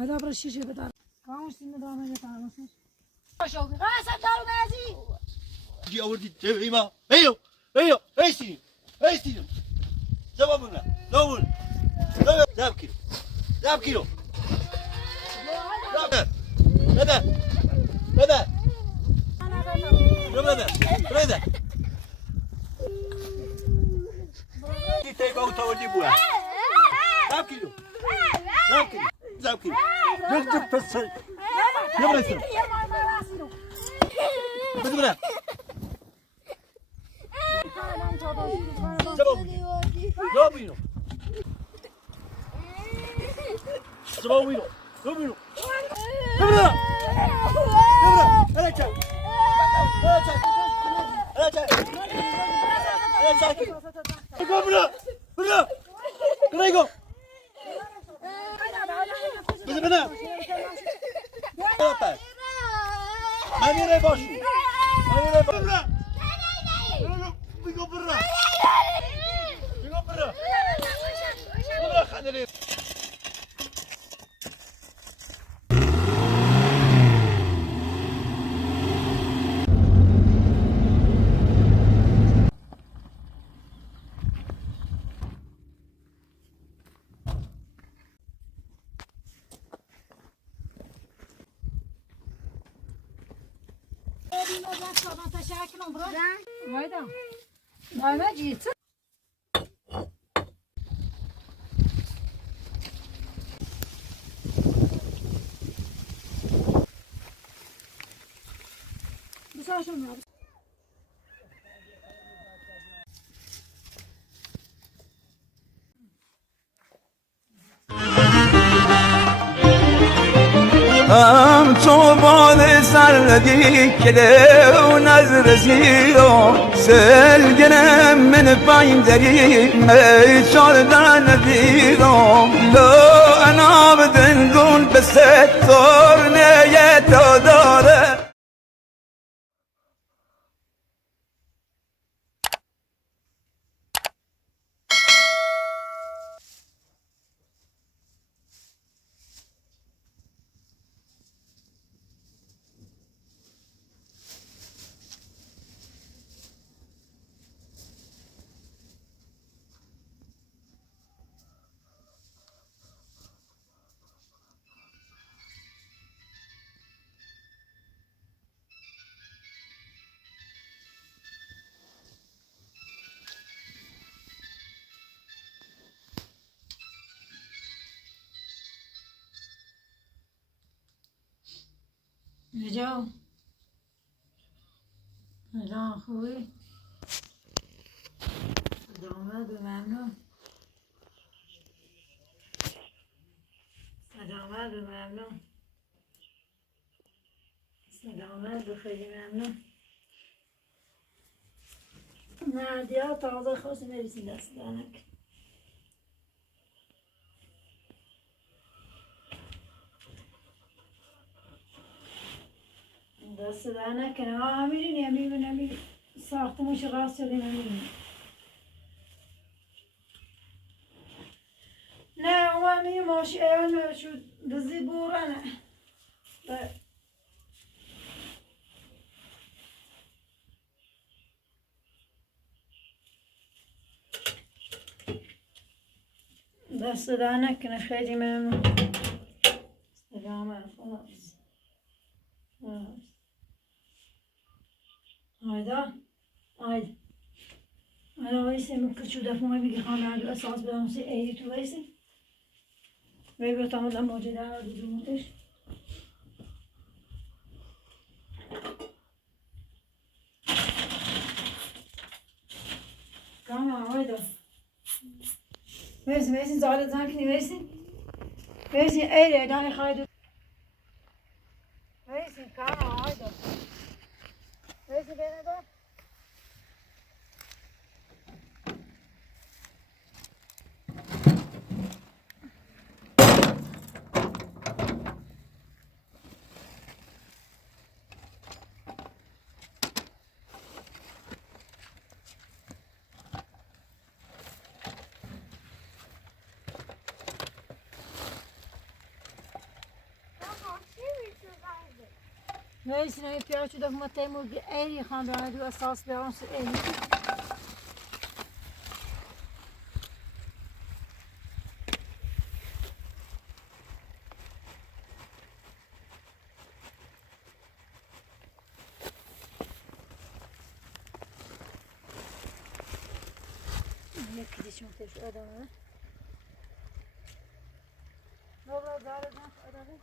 هذا برا الشيشة بتاع كامش النظام بتاع مصر شوقي قاسم دارو نازي جي أوردي تبعيما أيو أيو أيسين أيسين زبابنا لون ذهب كيلو ذهب كيلو هذا هذا هذا هذا هذا دي تيبا وتودي بوها ذهب كيلو ذهب كيلو ذهب كيلو جد بس يبغى يصير بس بنا زبابينو زبابينو زبابينو يبغى يبغى أنا جاي أنا جاي أنا جاي أنا جاي يقوم بنا بنا بنا يقوم بس بنا ماني راي باشو ماني راي برا بيقوم برا بيقوم برا برا خليني هيدا ما جيت بس عشان هم çoban sarladı kede و نظر زیرو سلگنم من پایندری میچاردن دیرو لو انا بدن دون بست تورنه تو داره رجاو رجاو خوي داماد ممنون سلامت ممنون سلامت خیلی ممنون نادیا تازه خواست نریسید دست دانک دست دانک کنه ها میرینی نمیرینی ساختموش راست شده نمیرینی نه اومی ماشی ایوان شد دزی بورانه دست دانک کنه خیلی ممنون سلامت خلاص هایدا هایدا هایدا وایسی مکرچو دفعه بگی خانه اگه اساس بدم سی ایدی تو وایسی وی بیتام دم موجوده رو دومتش کاما هایدا ویسی زاده زنکنی ویسی ایده دانی خواهید ویسی کاما هایدا ویسی بینه دار Neyse ne piyacu da kuma temur bir eri khandana diyor esas bir ansı eri. Ne kidişim teş adamı. Valla zarıdan adamı.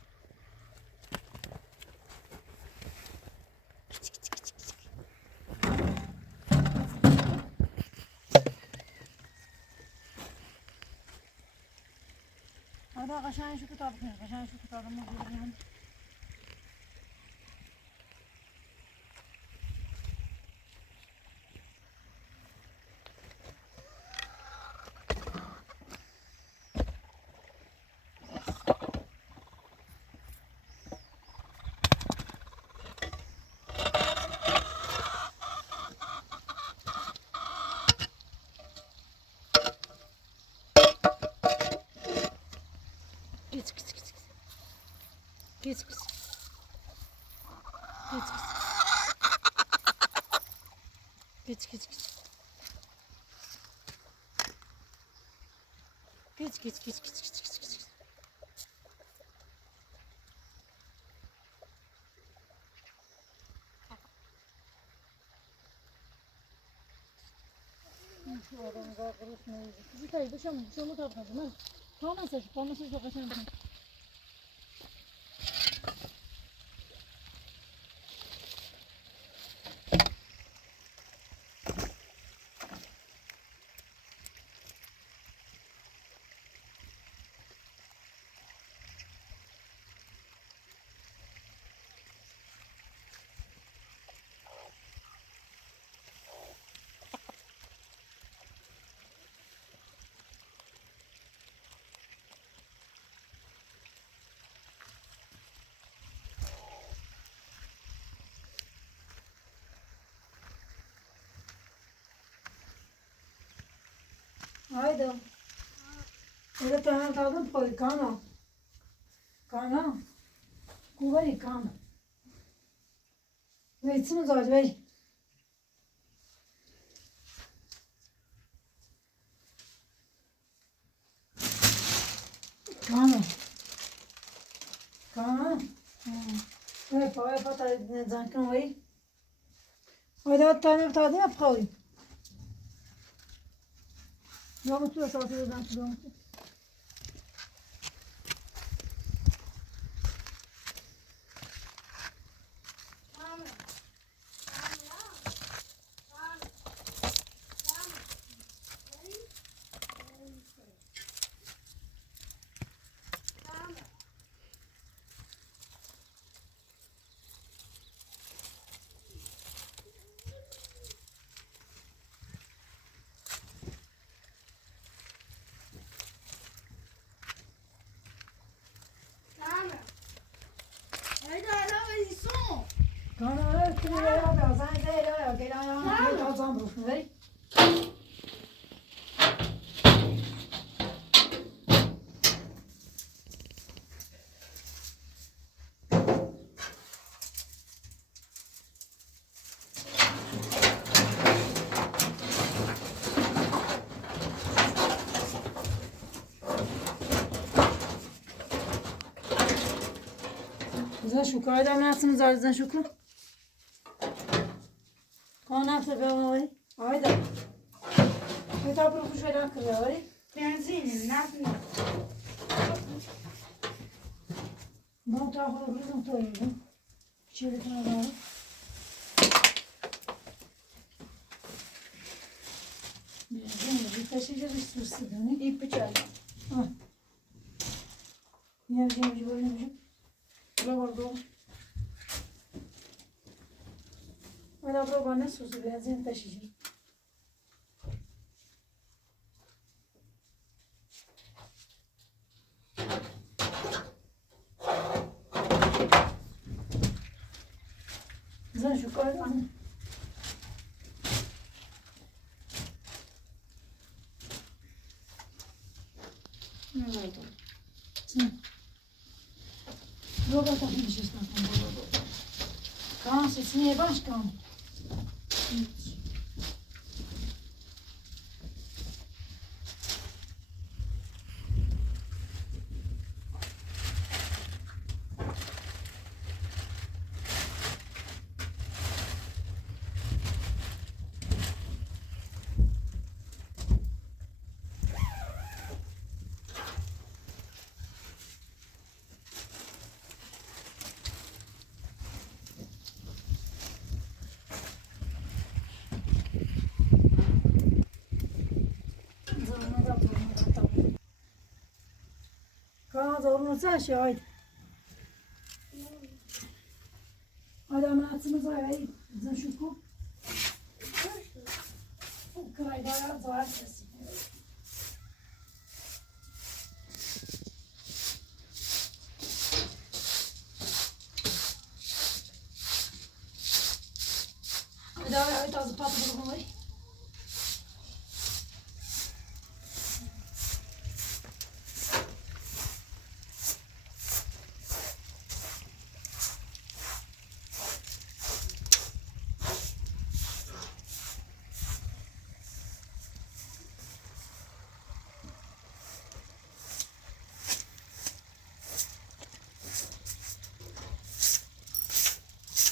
Ada kaşan şu kitabı koy. Kaşan şu kitabımı görüyorum. Git git git. Git git. Git git. Git git git. Git git git git git git git. Şu adamı da kırışmayı. Bir tane de şunu tabadım ha. Tamam sen, tamam sen çok kaçın. Haydi. Öyle tane kaldım koy kana. Kana. Kuvayı kana. Ve içimiz var ve. Kana. Kana. Ve paya pata ne zankan vay. Haydi tane tadı yap koy. Vamos tu essa altura dentro do banco. Kana, tu me leva pra zan, que ele é o zambro, né? Güzel şu kaydan nasılsınız Arzdan Şükür? Kana sebebi hayda. Kita perlu şöyle kırıyor. Benzinin, nasıl? Ben tahıl rızım toyuyorum. Şöyle kenara. Bir taşıyacağız üstüne dönüyor. İp bıçağı. Ha. Yemeyeceğim böyle bir şey. Bura var doğru. Öyle bura bana sosu benzin taşıyacağım. Güzel şu kadar. Ne oldu? Sim. Vou botar aqui no gestão. نه باش کن. Zorunlusa şey haydi. Hadi ama atımız var haydi. Zan şu kup. Kırayı bayağı zor kesin. Hadi haydi azı patı bulmayı.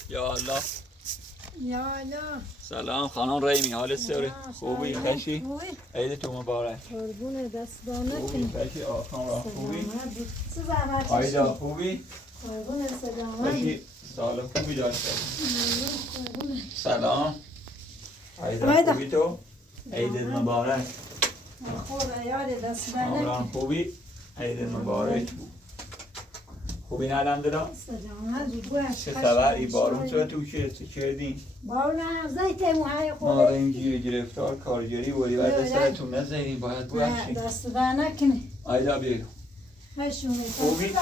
یا الله Ya Allah. سلام خانم ریمی حالت چطوره؟ خوبی خوشی؟ خوبی؟ عیدتون مبارک قربون دستدانه خوبی خوشی آخان را خوبی؟ چه زحمت آیدا خوبی؟ قربون سلامت خوشی سال خوبی داشته سلام آیدا. آیدا خوبی تو؟ عیدت مبارک خدا یاد دستدانه کامران خوبی؟ عیدت مبارک خوبی الحمدلله سلامت بگوش چه خبری بارون چرا تو چه کردین؟ بارون هم زیت موهای ما خوبه این گرفتار کارگری بودی بعد سرتون نزدیم باید بوشیم دستدانه کنی آیدا بیرو هشونی خوبی؟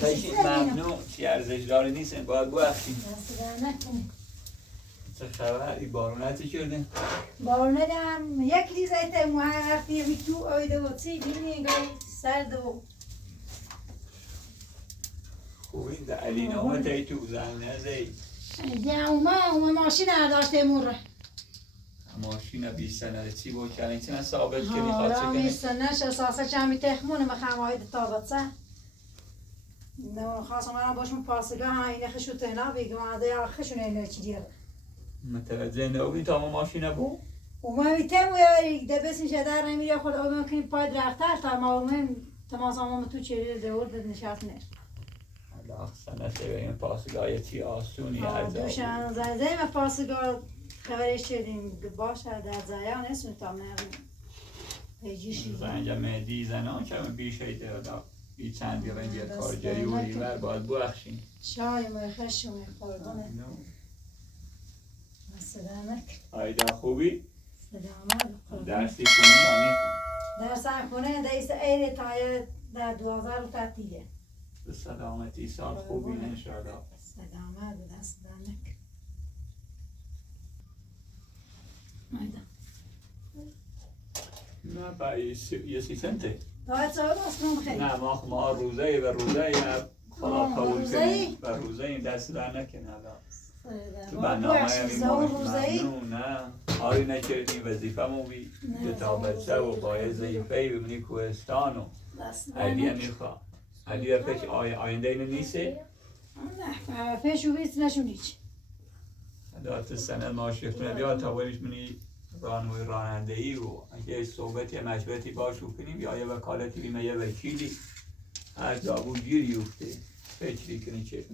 خیلی ممنون چی ارزش داره نیستن باید بوشیم دستدانه کنی چه خبری بارونتی کردین؟ بارونه هم یک لیزه موهای وقتی می تو آیده و چی بینی انگاری سرد و خوبی در علی نامه تی تو زن نزدی اومه ماشین نداشته موره ماشین 20 سنه چی بود که الان چه ثابت کنی ها خاطر را کنی میستنش اساسا چمی تخمونه مخم آید تابت سه نو خواستم من باشم پاسگاه ها اینه خشو تینا بگم عده آخشون اینه چی دیره متوجه نبودی تا ما ماشین بود؟ اومه میتم و یاری ده بس میشه در نمیره خود آبه کنی پاید رختر تا ما اومه تماس آمام تو چیره دور داد نشست نه الله سنه سویم پاسگاه چی آسونی دوشن زنزه ما پاسگاه خبرش شدیم باشه در زیان اسم تا نرم پیجیشی زنجا مهدی زنان کم بیش ایده دا بی چند یا بین بیاد کارجری و ریور باید بخشیم شای مرخش و میخوردنه سلامت آیدا خوبی؟ سلامت درسی کنی مانی؟ در سرخونه دیست ایره تایه در 12 رو تعطیله به سلامتی سال خوبی انشاءالله سلامت و دست دانک مایده نه با یه سی سنته داید سال باز کنم خیلی نه ما روزه و روزه خدا قبول روزه‌ای؟ کنیم و روزه این دست در نکنه الله تو با برنامه بخش همی زون ما روزه‌ای ممنون نه آری نکردیم وظیفه مو بی نه، کتاب زون بچه و روزه‌ای. باید ضعیفه بمونی کوهستان و دست علی هم دانک میخوا علی را فکر آینده اینو نیسته نه پیشو بیست نشون هیچ دات سند ما شفتونه بیا تا بایش منی رانوی رانندهی و اگه صحبتی مشورتی باشو کنیم یا یه وکالتی بیم یه وکیلی هر جا بود گیری افته فکری کنی چه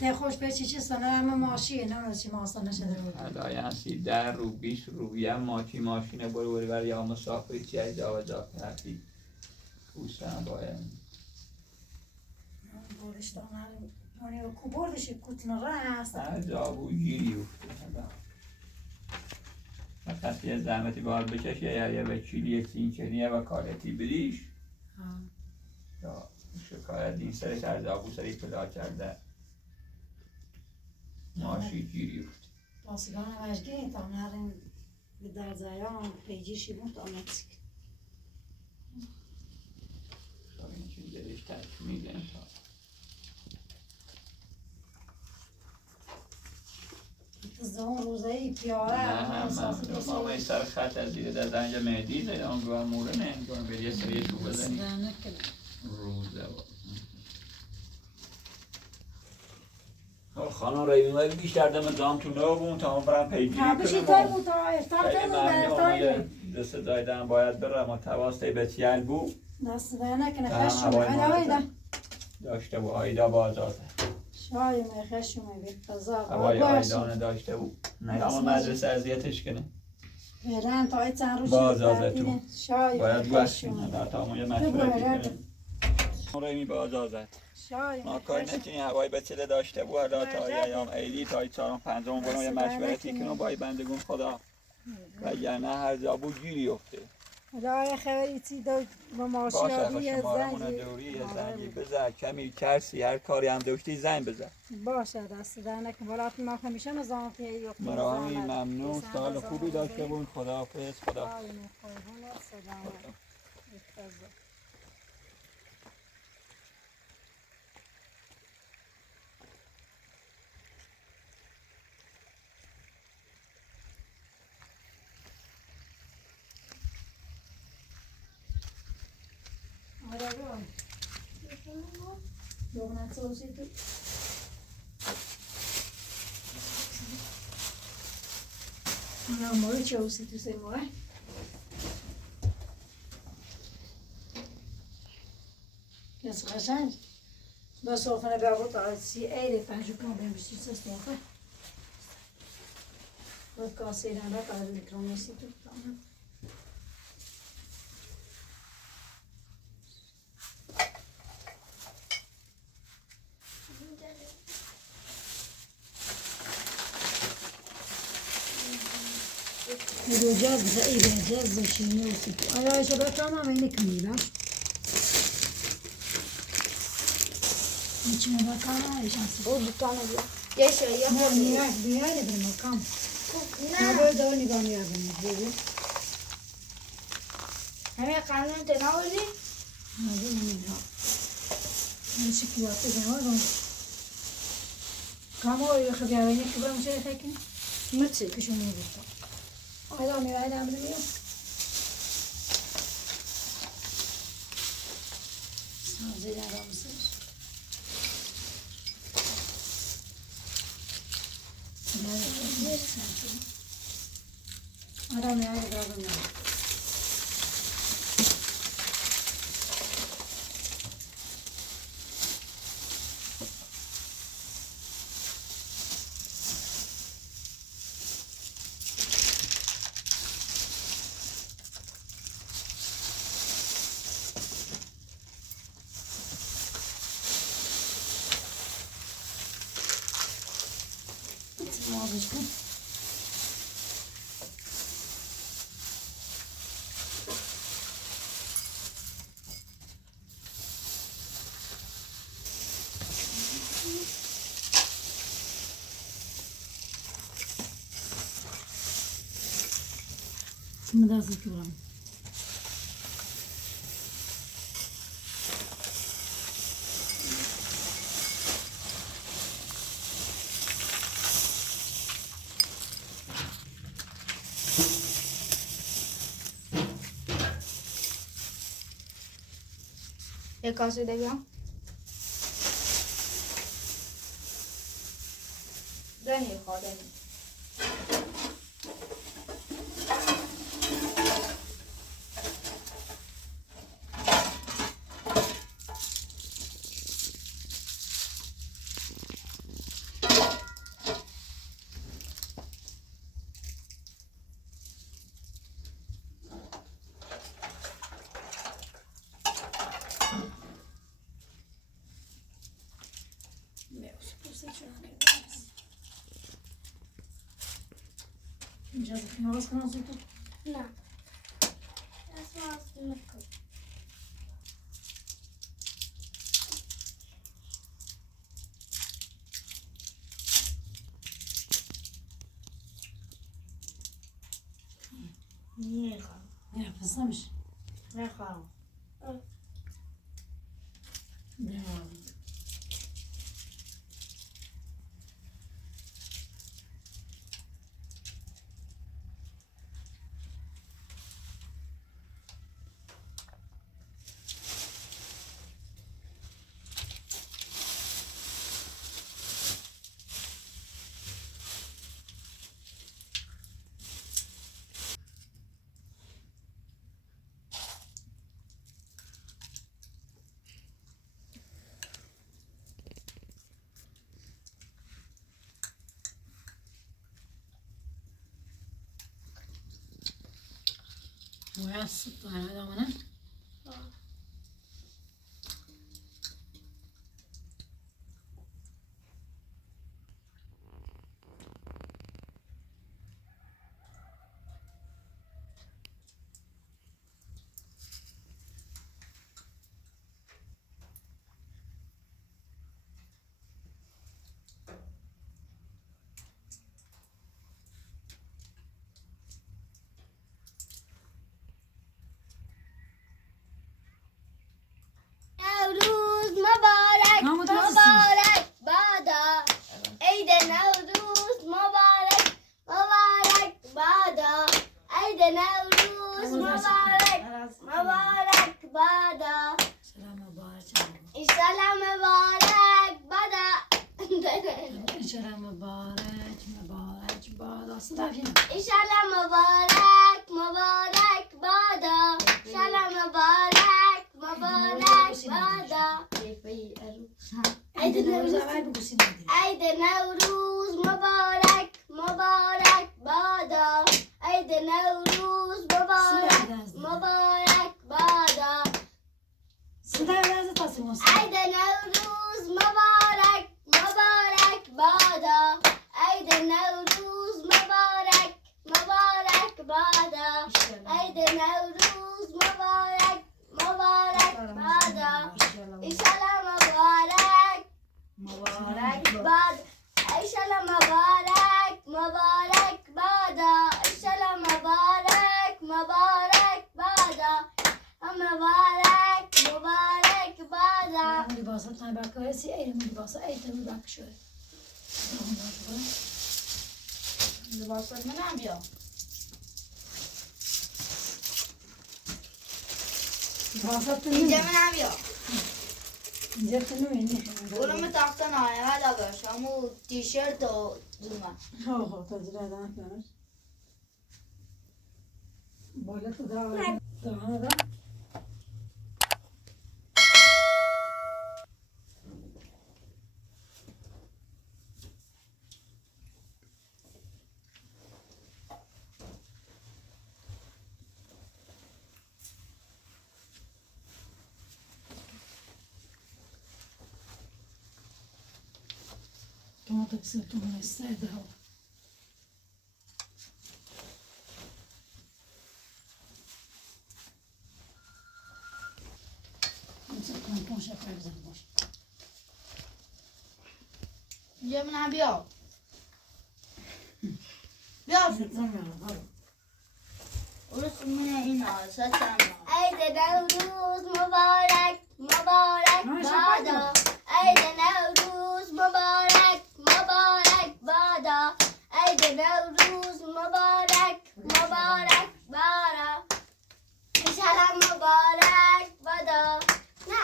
ده خوش به چی سنه همه ماشیه نه چی ماستانه شده بود حالا یعنی 10 رو 20 رو یه ماشینه برو بر یا مسافری چی از جا و جا کردی پوستن باید بردش دانه اونی و کو بردش کتن رست هر جا بود گیری افته فقط یه زحمتی باید بکشی یا یه وکیلی یه سینچنی یه وکالتی بدیش یا شکایت این سرش از آبو سری پیدا کرده ماشی گیری بود پاسگان وجگی تا نرین به درزایان پیجیشی بود تا مکسیک این چون دلش تک میگن تا زمان روزایی پیاره نه من ما سر خط از زیر در زنج مهدی زیر آن گوه موره نه گوه به یه سریع تو بزنی روزه خانم رایمی باید بیشتر دم دام تو نو بون تا هم برم پیگیری بشی کنم تای بود تا افتار خیلی تای بود تای ممنون دست دایدم باید برم و تواسطه به چیل بو دست دای نکنه نه، خشم هوای اینا ما اینا داشته بو آیدا بازار شای می خشم می قضا هوای آیدانه داشته بو نه اما مدرسه اذیتش کنه برن تا ای چند روز بازازه تو شای باید می گوش خشم کنه در تا یه بگو مشورتی برد. کنه رایمی بازازه شای ما می کاری خشم نکنی هوای بچه داشته بو حالا تا ایام ایلی تا چهارم پنجم برم یه مشورتی کنم با بندگون خدا وگرنه هر جا بود گیری افته خدای خیلی چی دو با باشه ماشیابی خوش شمارمون دوری یه زنگی بزن کمی کرسی هر کاری هم داشتی زنگ بزن باشه دست در نکن برات ما همیشه نظام که یفته مرامی ممنون سال خوبی داشته بون خداحافظ خدا Amore, c'è un sito se muore. Yes, قشنگ با صرفانه به بود آسی ایلی پنجو کن بیم بشید سستیخه بود کاسی رنده قرار میکرم نیستی تو تمام دو جاز بزا ایلی جاز بشینی و سیتو آیا ایشا بکنم هم اینی کنیدم میچونه بکنم ایشان سیتو او دکانه بیا یه شایی نه خودی نیاک بیاره در مکان نه نباید دو نگاه میادم بگو همه قانون تناولی نباید نمیدونم من شکیات بزنم کامو یه خبی آینه که برم چه خیلی مچه کشون میبودم آیدا میراید هم نمیام سازی ندارم سرش آره میراید دارم نمیام Mozgos. Me dá assim que vamos. یه کاسه ده بیام دنی خواهدنی Já afinal as crianças tudo. نه اسم اصلا نکن نمیخوام نفسمش نمیخوام نه ويا السلطان هذا وانا نوروز مبارک ما متاسفیم. مبارک بادا عید نوروز مبارک مبارک بادا عید نوروز مبارک مبارک بادا سلام مبارك ایشالله مبارک بادا ان شاء الله مبارك مبارك بعد اصلا فينا ایشالله مبارک مبارک بادا ایشالله مبارک مبارک بادا عيد النوروز ما بقول عید نوروز مبارک مبارک بادا عید نوروز مبارک مبارک بادا صدق لازم تصير عید نوروز مبارک مبارک بادا عید نوروز مبارک مبارک بادا عید نوروز مبارک مبارك بادا ایشالله مبارک مبارک باد ایشالله مبارک مبارک بادا ایشالله مبارک مبارک بادا مبارک مبارک بادا لباسات تبع كويسة أي لباسات أي تبع شوي لباسات منم بیا لباسات اینجا تنوين منم بیا اینجا تنوين اونم تاختن آیا داشت همون تیشرت و دوما ها تجربة دارم بالا تدرا ده كما تكسرت من السادة هو نمسك نكون شكرا بزنبوش اینجا منم بیا بیا ورس من اینا سچم عید نوروز مبارک مبارک بادا عید نوروز مبارک مبارک بادا عید نوروز مبارک مبارک بادا ایشالله مبارک بادا نه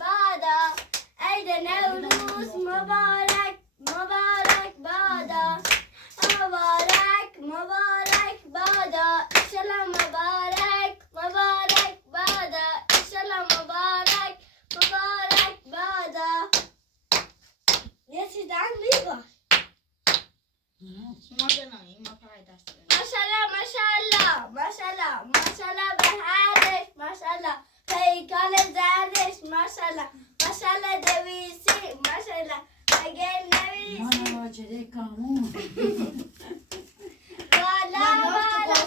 بادا عید نوروز مبارک مبارک بادا مبارک مبارک بادا ایشالله مبارک مبارک بادا ایشالله مبارک مبارک بادا یه چیز دن میگه ماشاءالله ماشاءالله ماشاءالله ماشاءالله به هرش ماشاءالله پیکان زردش ماشاءالله ماشاءالله دویسی ماشاءالله اگر نویسی أنا واجدي كامون بالا بالا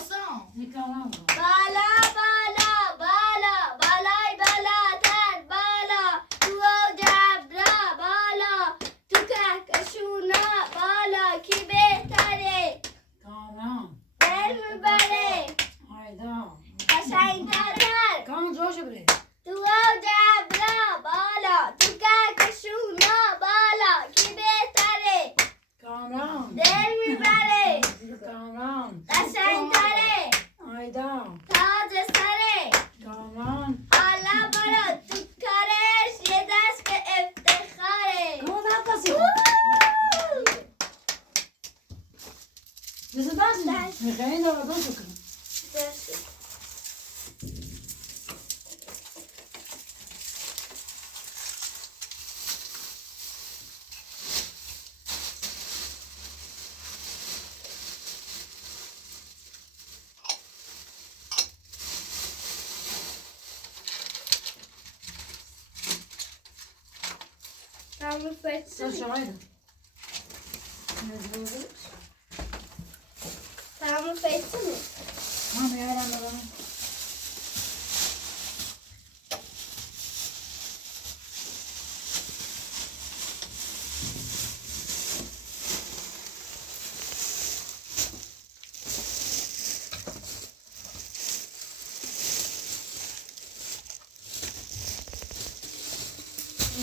كامون بالا بالا بالا بالای بالاتر بالا تو جبرا بالا تو کهکشونا بالا کی بهتره كامون به Nasıl dersin? Mekayın da oradan sokalım. Tamam Sen feitsin. şamaydı. Ne oldu? Tamam feitsin. Tamam ya lan.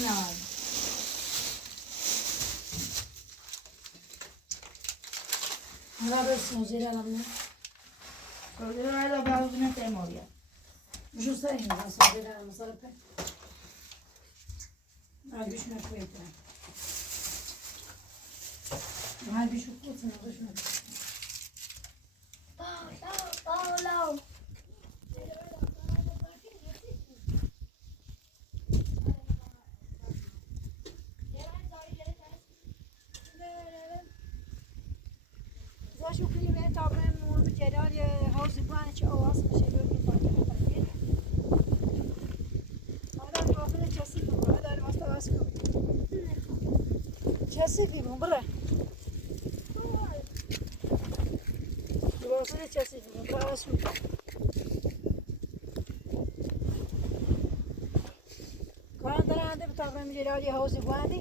نعم. Hala böyle sözleri alalım. Sonra هذا بعوضنا تيموريا. Şu sayın ben sözleri alalım. Sarı pek. Hadi bir şuna koyayım. Hadi bir şu koysun. Hadi şuna. Bağlam. زاشو كلمة طبعا مو بجلال هاوس بانش أواصل شيء يمكن بعدين. هذا الوافد جسيف هذا المستواسكو. جسيف مبرة. الوافد جسيف مبرة أسود. كان ترى هذا طبعا بجلال هاوس باني.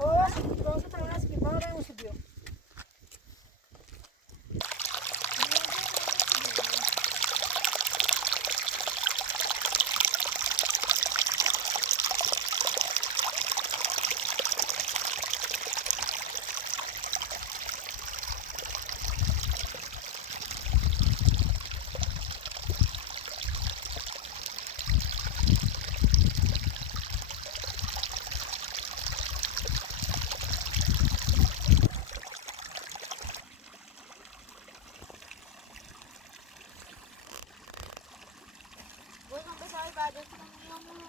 هو الوافد ترى في بارة وسبيو. Bozun be sahi bardakını yiyor mu?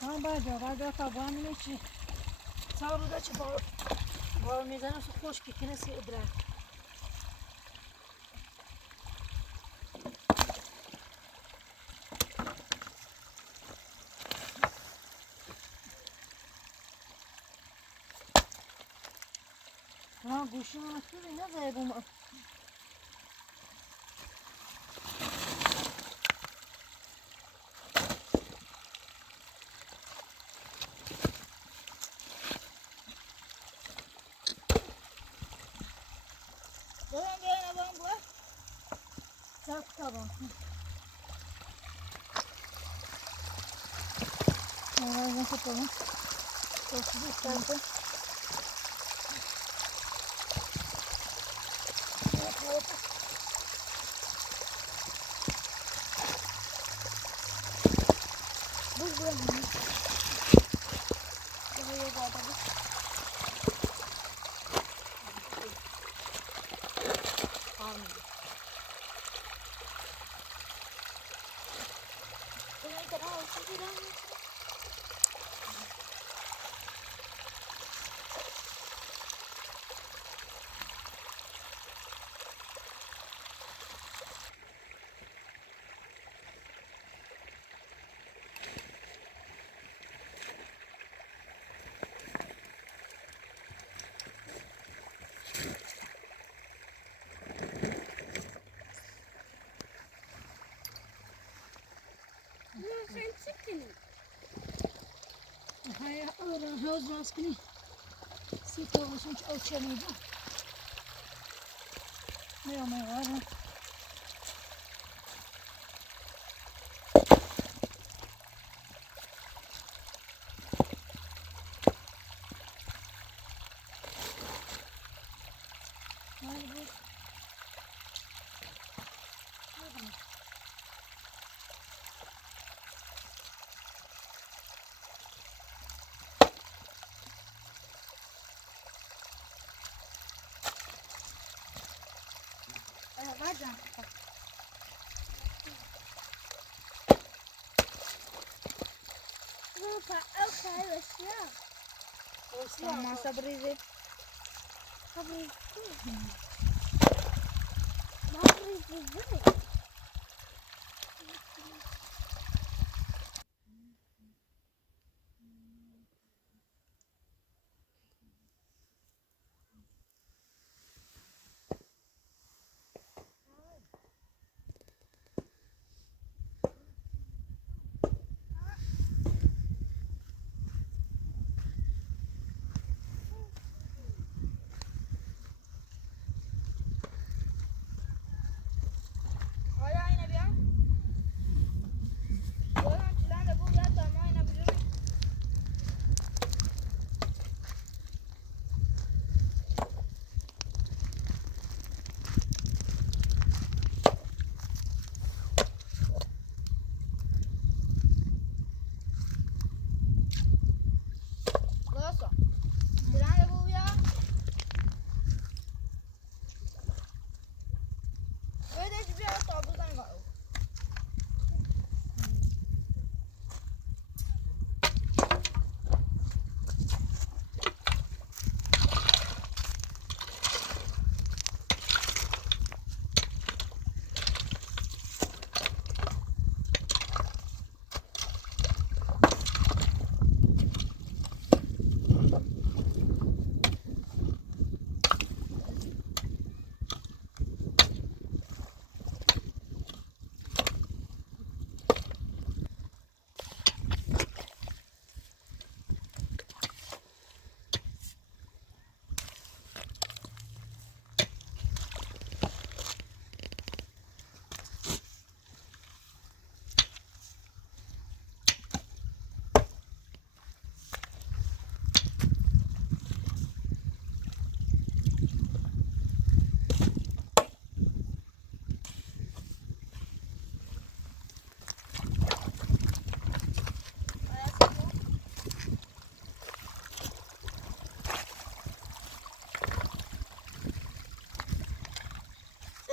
Tamam بعد طبعا ماشي صاروا ده شباب بار ميزانه خوش که کنسی ادرا ها گوشی من خیلی نزایگم Bozun gene bana bu. Sağ tamam. Ne yapalım? Çok güzel. Sen çıktın. Hayır, havuz maskeni. Sita olsun, çok çabuk. میام Masa berizi.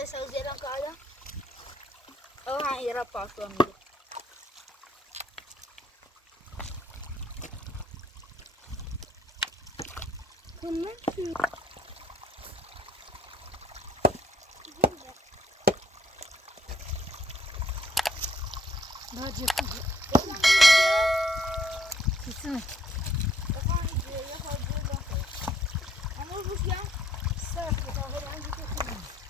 Saya jalan ke arah. Oh, hang ira pasu ambil. Hadi yapacağım. Kesin. Sert bir tavır önce kesin.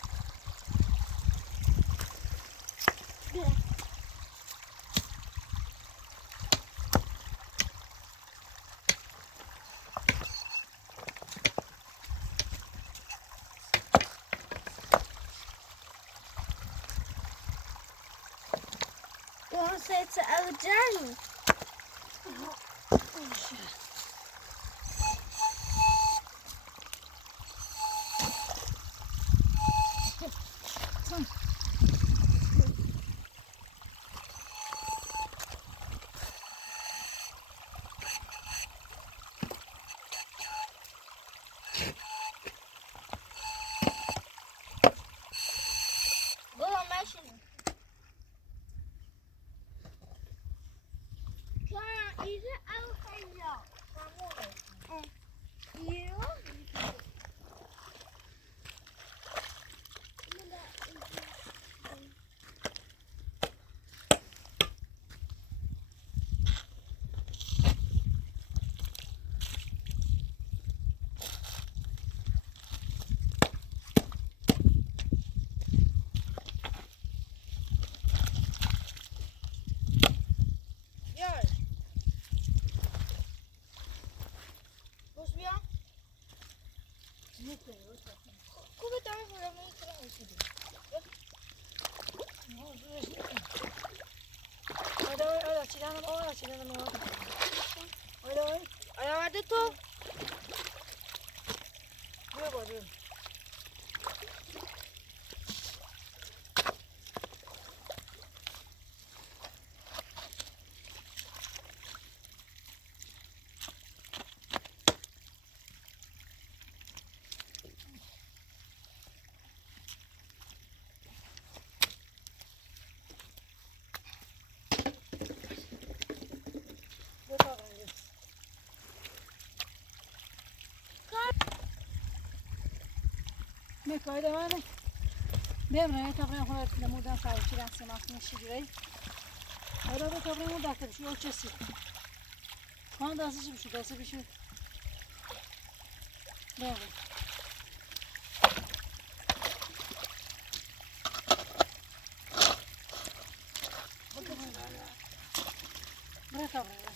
Waarom zit ze uit Jan? Waarom meisje? Ja, ieder oud van jou. Van moeder. Hier ook. Kom het daar voor een meter. آورده تو میکایده منه بمونه تا بریم خونه نمودن سرچی رنسی مفتون شیگیره حالا به تا بریم دکته بشو او چسی خواهم دسته چی بشو دسته بشو بمونه بره تا بریم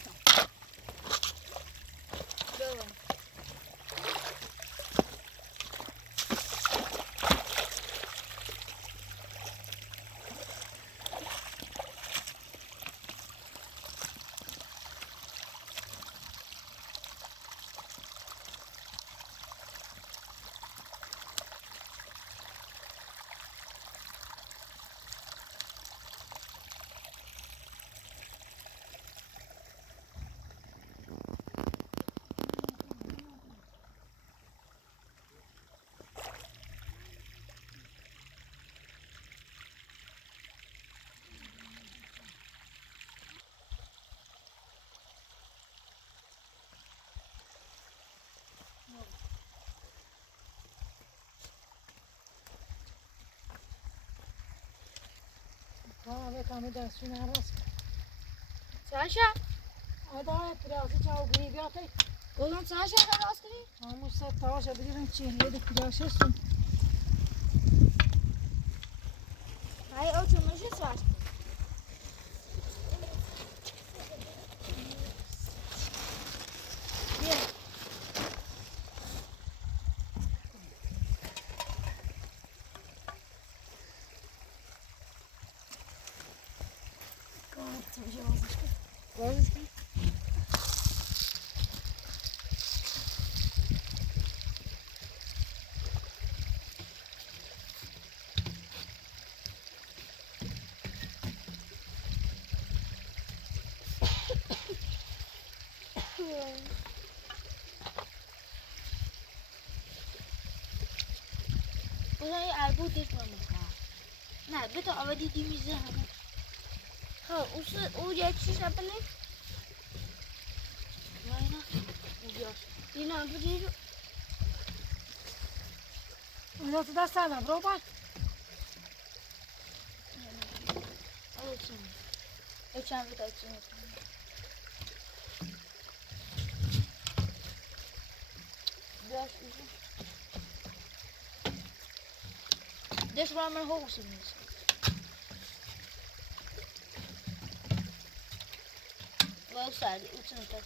به کامی دستشون هست ساشا آدم پیراسی چاو گری بیاته گفتم ساشا خلاص کنی همون ست تاشه بگیرم چی یه دو پیراش هستم های او چون میشه ساش بیا بازش کن بذار یه عربو دیش میخوام نه بتا آودی دیمیزه همه ها او یک چیز اپله نه اینا او بیاش اینا بگیرو اونا تو دست هم برو باید آره چیم ای چند بتا چیم بیاش ایزو دیش برای من حقوصی نیست و سردی او چند تا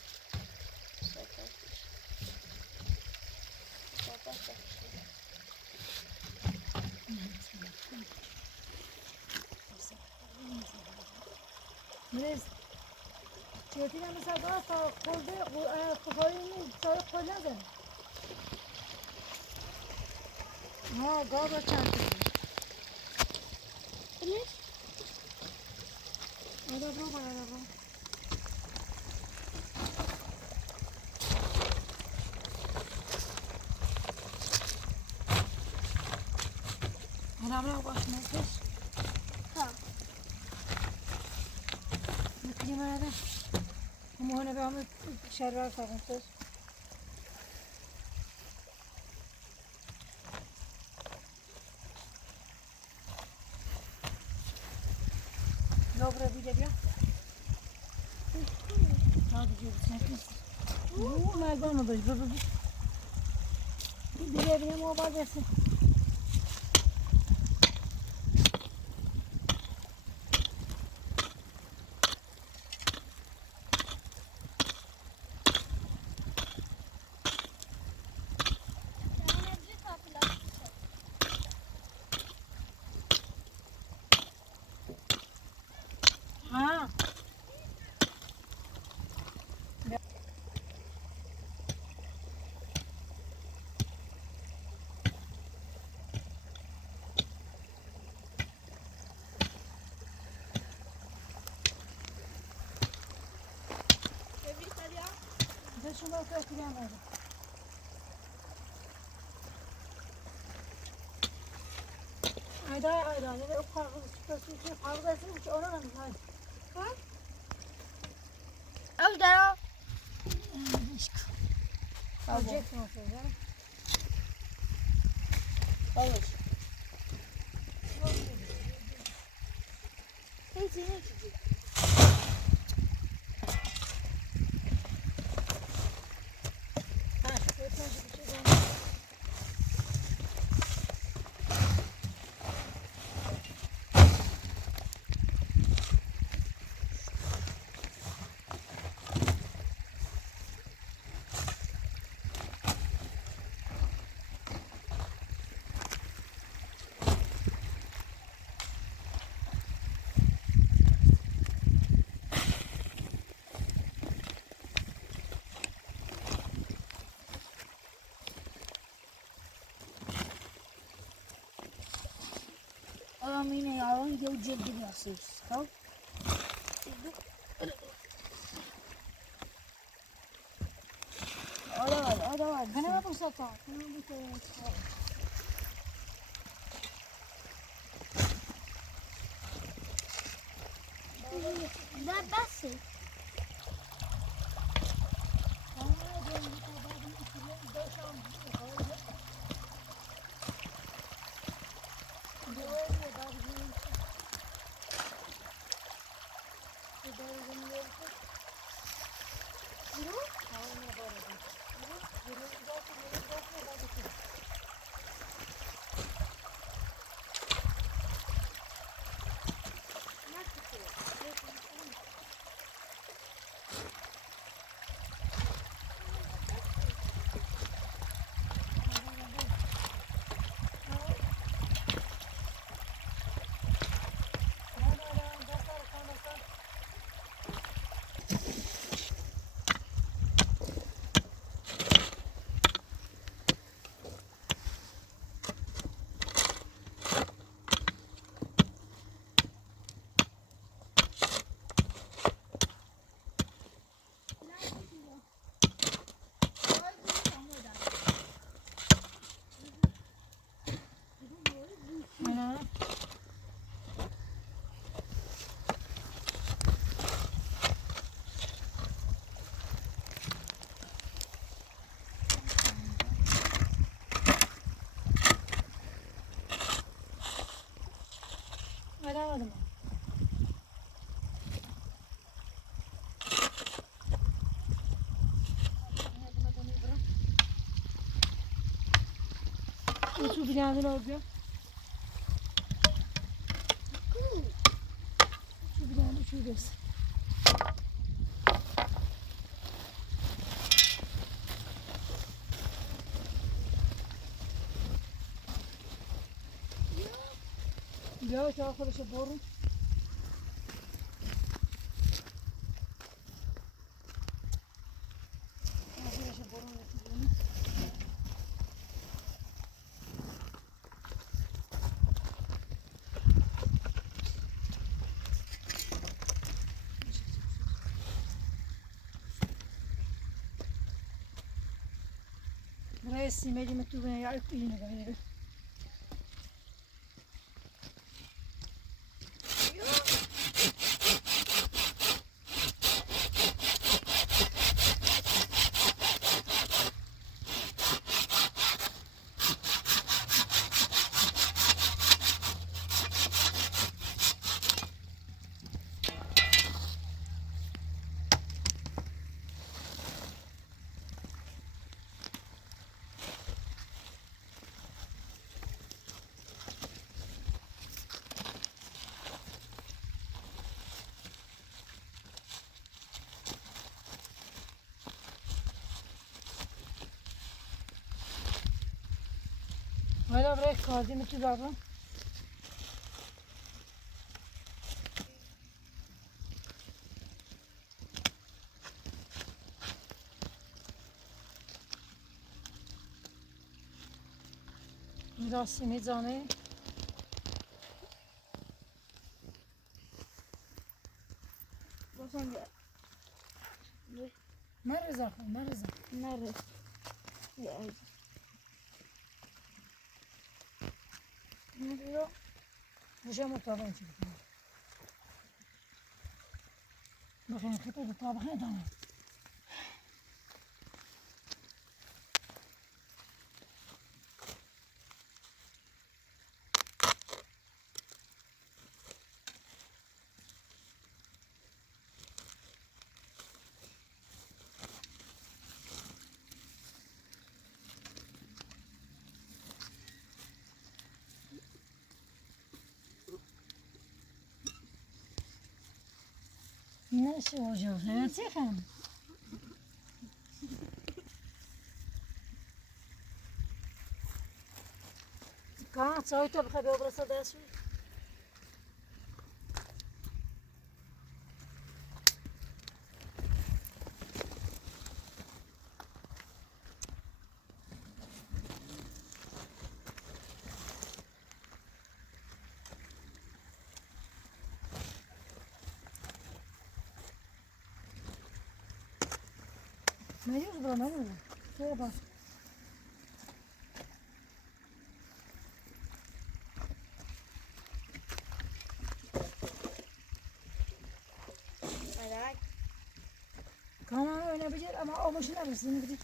نیست چیتی نمیسا دارست تا خورده خواهی نیست تا خود نزن ها گاه با چند تا نیست آده برو باید آده برو آده باش نزدش ها میکنی مرده مهونه به همه شرار فرانسوز نابره بیده بیا دیگه بسنک نیست مردم باش برو دیگه بینیم آباد برسه Çok etkilemedim. Ayda ne o kargı süpersi kargı etsin ki ona da hayır. Öf dara. Alacak mı sonra? Olur. Hepsini içecek. Ha, yeter bir şey Adam yine yalan gibi cildi basıyoruz. Tamam. O da var. Bana bak sata. Bana bir tane. ده بس Aramadım. Uçu binanın orada. Şu binanın uçuyoruz. Ya şu arkadaşa borun. Arkadaşa borun yapıyorum. Buraya simeli metubine yarıp iğne böyle. Hala buraya kaldı mı babam? Biraz simit zanı. Basan gel. Merhaba رضا خون مرزا نره نره وش مطابق شو بخير خطوة طابخ هذا نشو وجهه تفهم كان تسوي طبخة بيبرص داسو ما يرضى ما يرضى طيبة كان أنا بجير أما أو مش نابس نقدر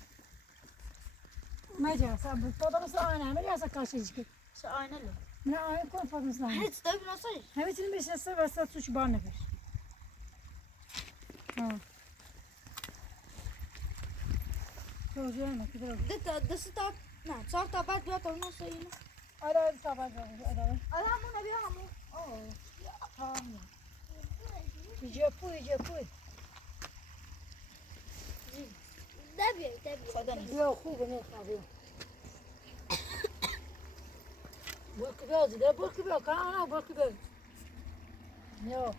ما جاء صاب طبعا مثلا أنا عمل يا سكاشيش كي سأنا له من أنا يكون فاضي مثلا هيت طيب نصير هاي تلمس هسه بس تسوش بانفر توجهنا كده ده ستة نعم صار طابات بيا طول نصير أنا طبعا أنا أنا مو نبيها مو أوه تمام يجيبوي دبي يا خوب أنا خابي برك بيوز ده برك بيوز كان أنا برك بيوز يا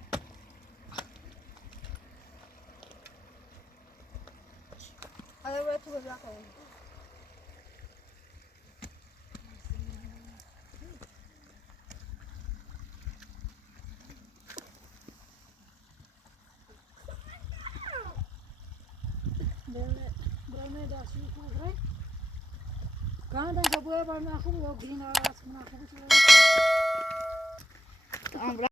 هذا وين تقول لك برامي داشي خوبه كان ده جبوه برامي خوب وقرينا راس منا خوب